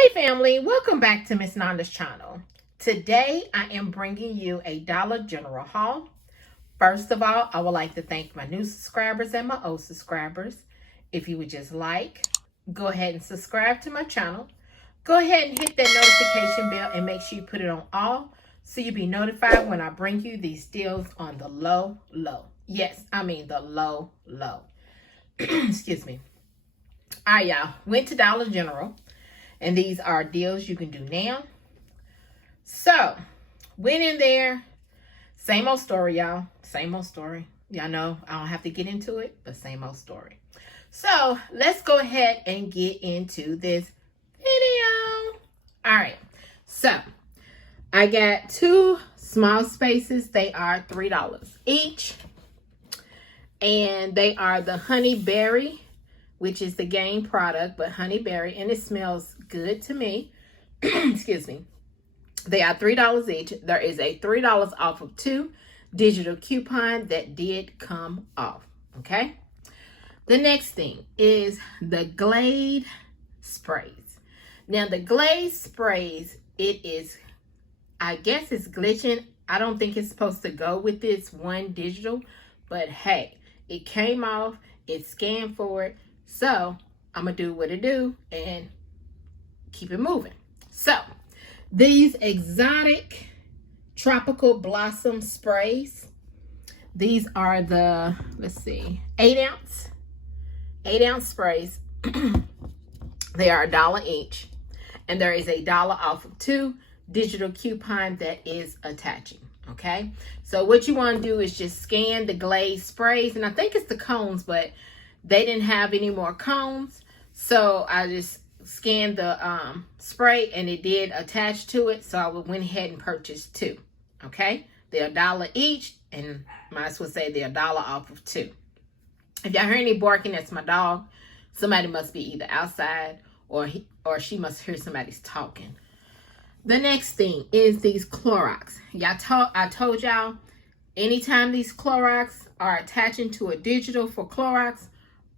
Hey family, welcome back to Miss Nanda's channel. Today I am bringing you a Dollar General haul. First of all, I would like to thank my new subscribers and my old subscribers. If you would just go ahead and subscribe to my channel. Go ahead and hit that notification bell and make sure you put it on all so you'll be notified when I bring you these deals on the low. Yes, I mean the low. Excuse me. All right, y'all. Went to Dollar General. And these are deals you can do now. So, went in there. Same old story, y'all. Same old story. Y'all know I don't have to get into it, but same old story. So, let's go ahead and get into this video. All right. So, I got two small spaces. They are $3 each. And they are the Honey Berry, which is the Game product, but Honey Berry, and it smells good to me. Excuse me. They are $3 each. There is a $3 off of 2 digital coupon that did come off, okay? The next thing is the Glade Sprays. Now, the Glade Sprays, it is, I guess it's glitching. I don't think it's supposed to go with this one digital, but hey, it came off, it scanned for it. So I'm gonna do what it do and keep it moving. So these exotic tropical blossom sprays, these are the, let's see, 8 ounce sprays. They are $1 each, and there is a $1 off of 2 digital coupon that is attaching. Okay, so what you want to do is just scan the Glade Sprays, and I think it's the cones, but they didn't have any more cones, so I just scanned the spray and it did attach to it, so I went ahead and purchased 2. Okay, they're $1 each, and might as well say they're $1 off of 2. If y'all hear any barking, that's my dog. Somebody must be either outside or she must hear somebody's talking. The next thing is these Clorox. I told y'all, anytime these Clorox are attaching to a digital for Clorox,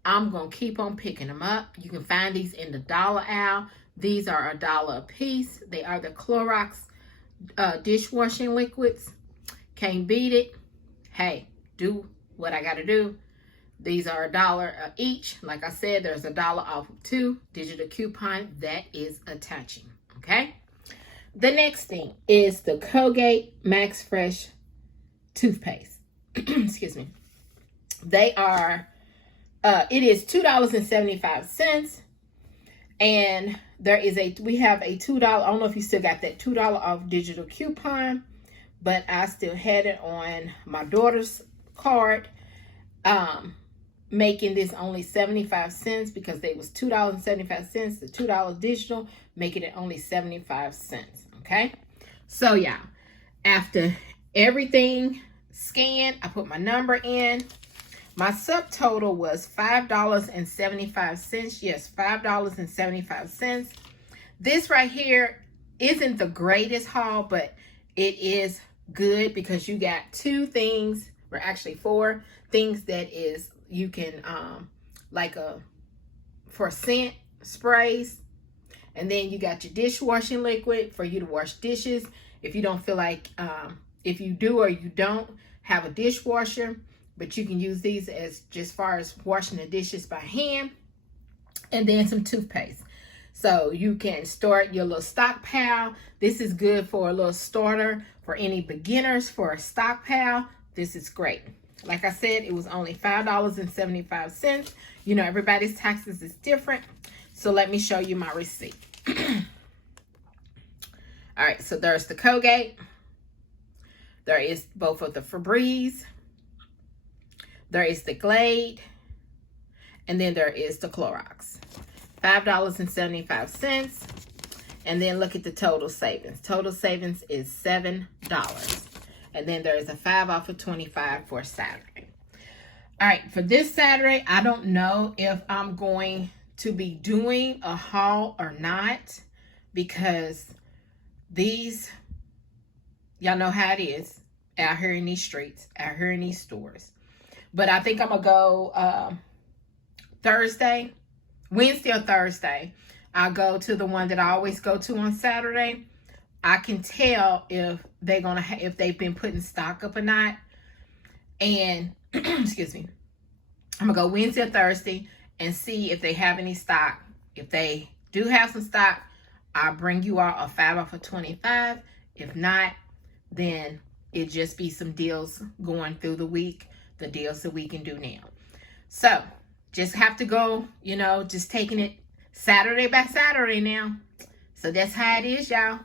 I'm going to keep on picking them up. You can find these in the dollar aisle. These are $1 a piece. They are the Clorox dishwashing liquids. Can't beat it. Hey, do what I got to do. These are $1 each. Like I said, there's $1 off of 2 digital coupon that is attaching. Okay. The next thing is the Colgate Max Fresh toothpaste. Excuse me. They are... it is $2.75, and we have a $2, I don't know if you still got that $2 off digital coupon, but I still had it on my daughter's card, making this only 75 cents because they was $2.75, the $2 digital, making it only 75 cents, okay? So yeah, after everything scanned, I put my number in. My subtotal was $5.75. Yes, $5.75. This right here isn't the greatest haul, but it is good because you got 2 things, or actually 4 things that is you can for scent sprays, and then you got your dishwashing liquid for you to wash dishes if you don't feel like if you do or you don't have a dishwasher. But you can use these as just far as washing the dishes by hand. And then some toothpaste. So you can start your little stockpile. This is good for a little starter for any beginners for a stockpile. This is great. Like I said, it was only $5.75. You know, everybody's taxes is different. So let me show you my receipt. All right, so there's the Colgate. There is both of the Febreze. There is the Glade, and then there is the Clorox. $5.75. And then look at the total savings. Total savings is $7. And then there is a 5 off of 25 for Saturday. All right, for this Saturday, I don't know if I'm going to be doing a haul or not, because these, y'all know how it is out here in these streets, out here in these stores. But I think I'm going to go Wednesday or Thursday. I go to the one that I always go to on Saturday. I can tell if if they've been putting stock up or not. And excuse me, I'm gonna go Wednesday or Thursday and see if they have any stock. If they do have some stock, I'll bring you all a 5 off of 25. If not, then it just be some deals going through the week, the deals that we can do now. So just have to go, you know, just taking it Saturday by Saturday now. So that's how it is, y'all.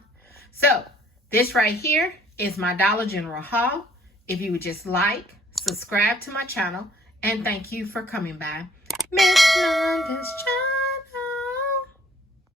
So this right here is my Dollar General haul. If you would just like, subscribe to my channel, and thank you for coming by. Miss Nanda's Channel.